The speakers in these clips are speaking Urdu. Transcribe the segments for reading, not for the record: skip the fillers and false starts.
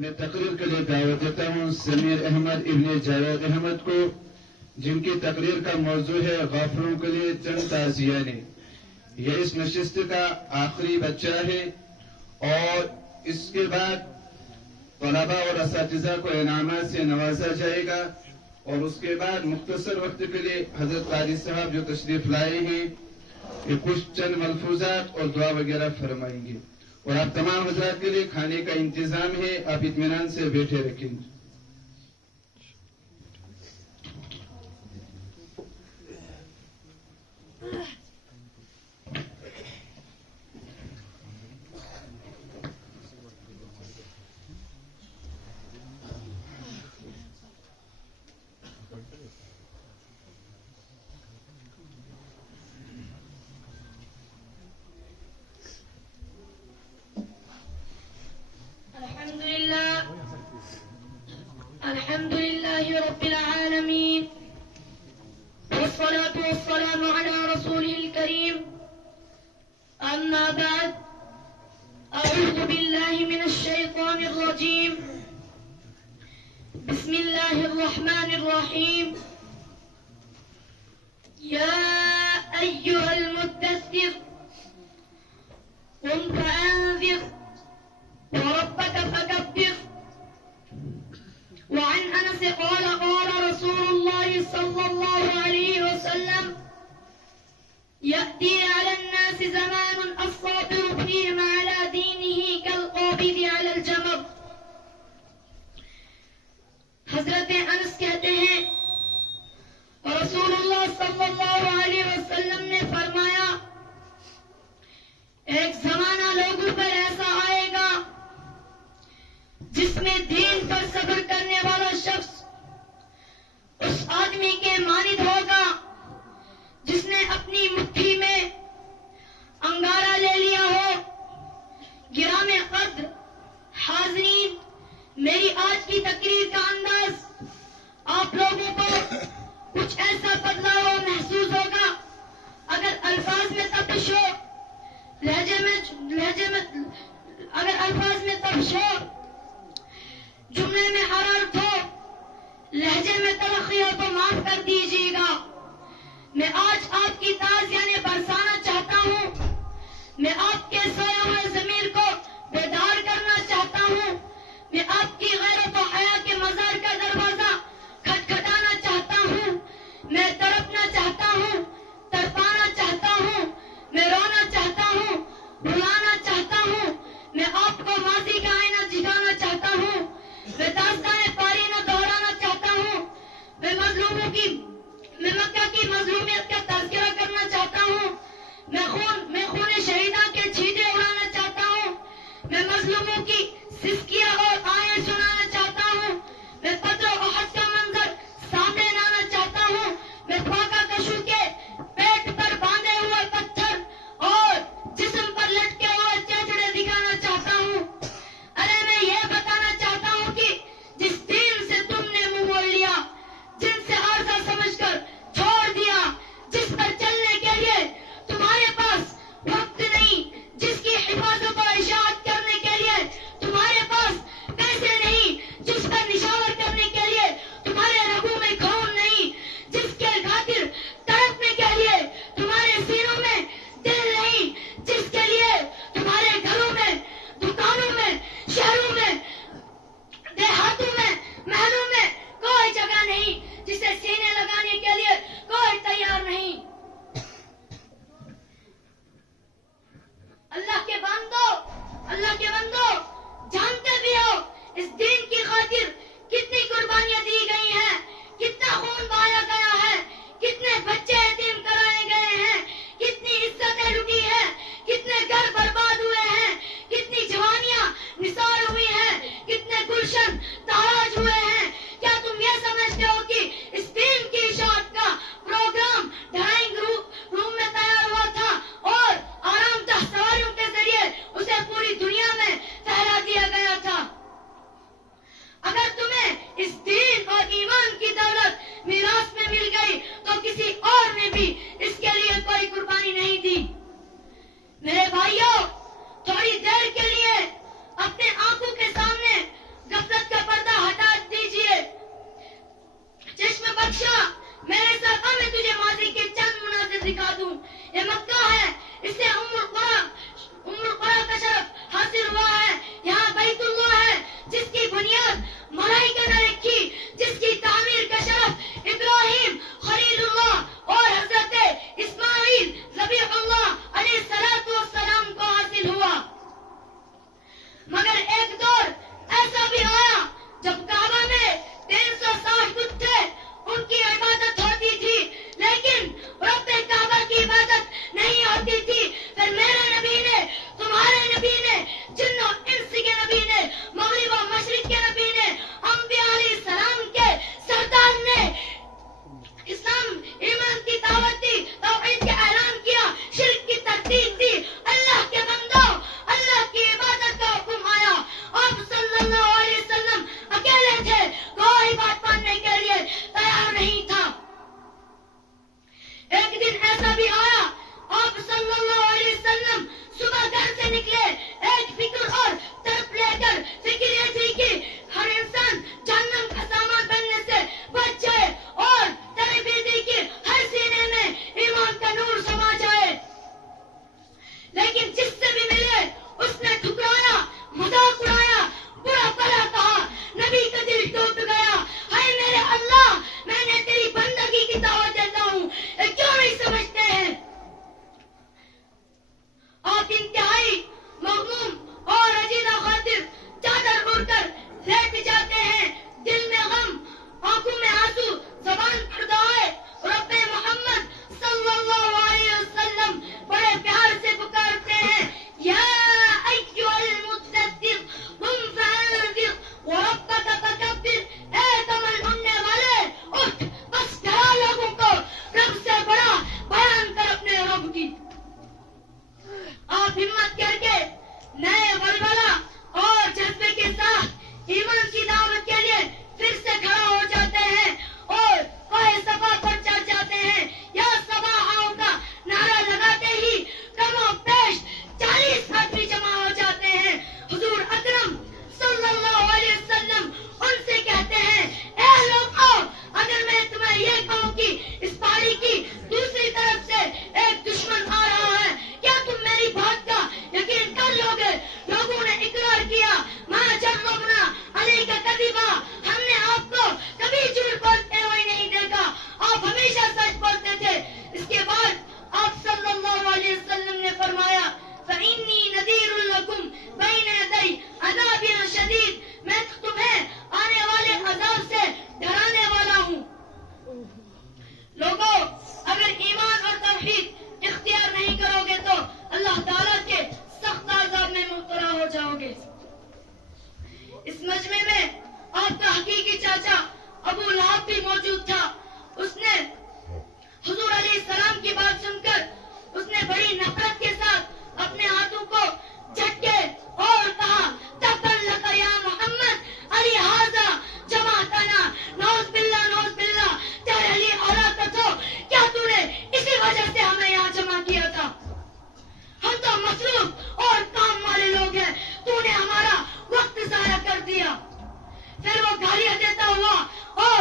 میں تقریر کے لیے دعوت دیتا ہوں سمیر احمد ابن جاوید احمد کو، جن کی تقریر کا موضوع ہے غافلوں کے لیے چند تعزیانے۔ یہ اس نشست کا آخری بچہ ہے اور اس کے بعد طلباء اور اساتذہ کو انعامات سے نوازا جائے گا، اور اس کے بعد مختصر وقت کے لیے حضرت قاری صاحب جو تشریف لائے ہیں یہ کچھ چند ملفوظات اور دعا وغیرہ فرمائیں گے، اور آپ تمام حضرات کے لیے کھانے کا انتظام ہے، آپ اطمینان سے بیٹھے رکھیں۔ الحمد لله رب العالمين، والصلاة والسلام على رسوله الكريم. أما بعد، أعوذ بالله من الشيطان الرجيم. بسم الله الرحمن الرحيم. يا أيها المدثر قم فأنذر وربك فكبر. وعن أنس قال قال رسول الله صلى الله عليه وسلم: يأتي على الناس زمان الصابر فيهم على دينه كالقابض على الجمر. حضرت انس کہتے ہیں رسول اللہ صلی اللہ علیہ وسلم نے فرمایا، ایک زمانہ لوگوں پر ایسا آئے گا جس میں دین پر صبر کرنے والا شخص اس آدمی کے مانند ہوگا جس نے اپنی مٹھی میں انگارہ لے لیا ہو. گرام قدر حاضرین، میری آج کی تقریر کا انداز آپ لوگوں کو کچھ ایسا بدلا ہوا محسوس ہوگا. اگر الفاظ میں تپش ہو، لہجے میں اگر الفاظ میں تپش ہو، جملے میں حرارت ہو، لہجے میں تلخی ہو تو معاف کر دیجیے گا. میں آج آپ کی تعزیانے برسانا چاہتا ہوں. میں آپ کے سوئے ہوئے ضمیر کو بیدار کرنا چاہتا ہوں. میں آپ کی غیرت و حیا کے مزار کا دروازہ کھٹکھٹانا چاہتا ہوں. میں تڑپنا چاہتا ہوں، تڑپانا چاہتا ہوں. میں رونا چاہتا ہوں، رلانا چاہتا ہوں. میں آپ کو ماضی کا آئینہ دکھانا چاہتا ہوں. میں داستان پاری نہ دہرانا چاہتا ہوں. میں مکہ کی مظلومیت کا تذکرہ کرنا چاہتا ہوں. میں خون شہیداں کے چھینٹے اڑانا چاہتا ہوں. میں مظلوموں کی سسکیاں اور آہیں سنانا چاہتا ہوں. میں بدر و احد کا منظر سامنے لانا چاہتا ہوں. میں خواجہ کشو کے پیٹ پر باندھے ہوئے پتھر اور جسم پر لٹکے ہوئے چیچڑے دکھانا چاہتا ہوں. ارے میں یہ بتانا چاہتا ہوں کہ جس دین سے تم نے منہ موڑ لیا، جن سے عارضہ سمجھ کر چھوڑ دیا، جس پر چلنے کے لیے تمہارے پاس وقت نہیں، جس کی حفاظت و اشاعت کرنے کے لیے تمہارے پاس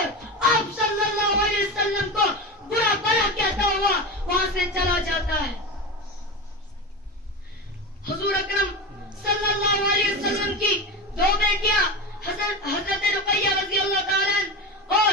اور آپ صلی اللہ علیہ وسلم کو برا بھلا کہتا ہوا وہاں سے چلا جاتا ہے. حضور اکرم صلی اللہ علیہ وسلم کی دو بیٹیاں حضرت رقیہ رضی اللہ تعالیٰ عنہ اور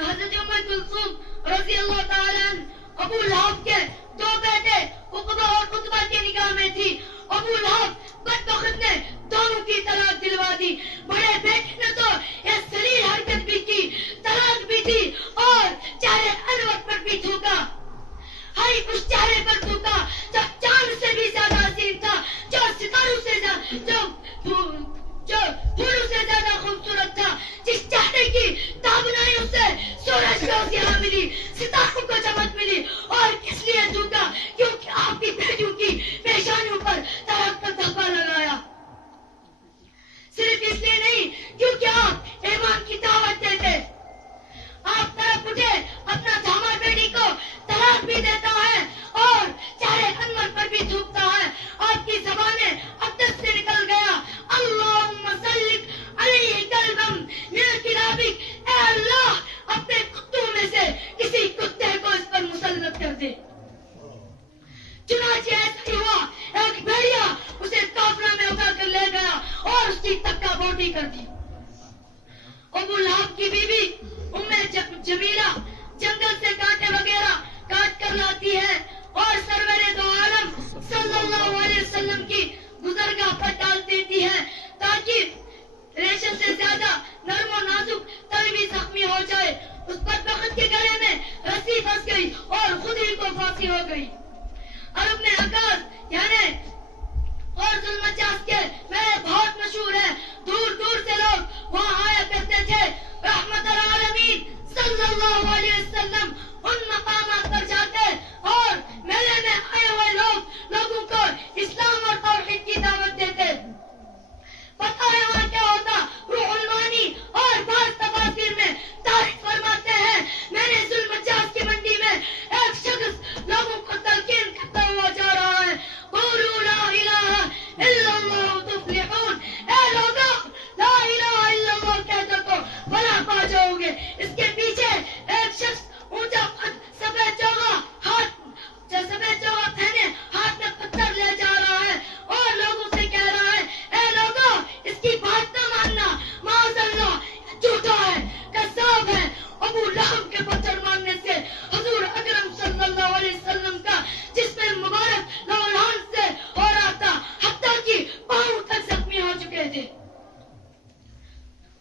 حضرت ام کلثوم رضی اللہ تعالیٰ عنہ ابو لہب کے دو بیٹے عقبہ اور عتبہ کی نگاہ میں تھی. ابو لہب بدبخت نے دونوں کی طلاق دلوا دی. بڑے بیٹے نے تو یہ ذلیل حرکت بھی کی, طلاق بھی دی اور چہرے انور پر بھی تھوکا. ہائی اس چہرے پر تھوکا جو چاند سے بھی زیادہ حسین تھا, جو ستاروں سے زیادہ, جو پھولوں سے زیادہ خوبصورت تھا, جس چہرے کی تابنائیوں سے سورج کو ضیاء ملی, ستاروں کو چمک ملی. اور کس لیے تھوکا؟ کیونکہ آپ کی بیٹیوں کی پیشانیوں پر طلاق کا دھبا لگایا. صرف اس لیے نہیں کیونکہ آپ ایمان کی دعوت دیتے. آپ طرف اٹھے اپنا دھاما بیٹی کو طلاق بھی دیتا ہے اور چہرے انور پر بھی تھوکتا ہے. آپ کی زبانیں اقدس سے نکل گیا اللہم سلک علیہ قلبم من کلابک, اے اللہ اپنے کتوں میں سے کسی کتے کو اس پر مسلط کر دے. چنانچہ ایسا ہی ہوا, ایک بھیڑیا اسے قافلہ میں اٹھا کر لے گیا اور اس کی تکا بوٹی کر دی. ابو لہب کی بیوی ام جمیلہ جنگل سے کانٹے وغیرہ کاٹ کر لاتی ہے اور سرور دو عالم صلی اللہ علیہ وسلم کی گزرگاہ پر ڈال دیتی ہے تاکہ ریشم سے زیادہ نرم و نازک تن بھی زخمی ہو جائے. اس بدبخت کے گلے میں رسی پھنس گئی اور خود ہی کو پھانسی ہو گئی. عرب میں عکاظ یعنی اور ذوالمجاز کے میلے بہت مشہور ہے. دور دور سے لوگ وہاں آیا کرتے تھے. رحمت العالمین صلی اللہ علیہ وسلم ان مقامات پر جاتے اور میلے میں آئے ہوئے لوگوں کو اسلام اور توحید کی دعوت دیتے. پتہ ہے وہاں کیا ہوتا؟ روح المانی اور بعض تفاسیر میں تاریخ فرماتے ہیں میں نے ذوالمجاز کی منڈی میں ایک شخص لوگوں کو تلقین کرتا ہوا جا رہا ہے, قولوا لا الہ الا اللہ تفلحون, اے لوگوں لا الہ الا اللہ کہہ دو فلاح پا جاؤ گے. اس کے پیچھے ایک شخص اونچا سفید چوغا پہنے ہاتھ میں پتھر لے جا رہا ہے اور لوگوں سے کہہ رہا ہے اے لوگوں اس کی بات نہ ماننا, معاذ اللہ جھوٹا ہے, کذاب ہے. ابو لہب کے پتھر مارنے سے حضور اکرم صلی اللہ علیہ وسلم کا جسم مبارک لہولہان سے ہو رہا تھا, حتیٰ کہ پاؤں تک زخمی ہو چکے تھے.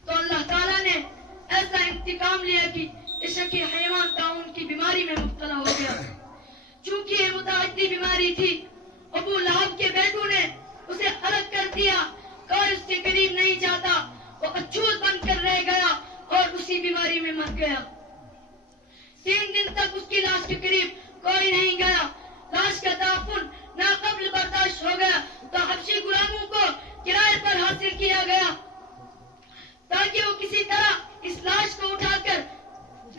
تو اللہ تعالیٰ نے ایسا انتقام لیا کہ عشقی حیوان طاعون کی بیماری میں مبتلا ہو گیا. چونکہ یہ متعدی بیماری تھی, ابو لہب کے بیٹوں نے اسے الگ کر دیا, کوئی اس کے قریب نہیں جاتا. وہ اچھوت بن کر رہ گیا اور اسی بیماری میں مر گیا. 3 دن تک اس کی لاش کے قریب کوئی نہیں گیا. لاش کا دفن ناقابل برداشت ہو گیا تو حبشی غلاموں کو کرائے پر حاصل کیا گیا تاکہ وہ کسی طرح اس لاش کو اٹھا کر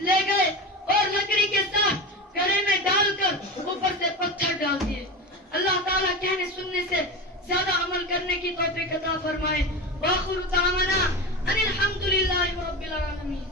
لے گئے اور لکڑی کے ساتھ گلے میں ڈال کر اوپر سے پتھر ڈال دیے. اللہ تعالیٰ کہنے سننے سے زیادہ عمل کرنے کی توفیق عطا فرمائے. وآخر دعوانا ان الحمد للہ رب العالمین.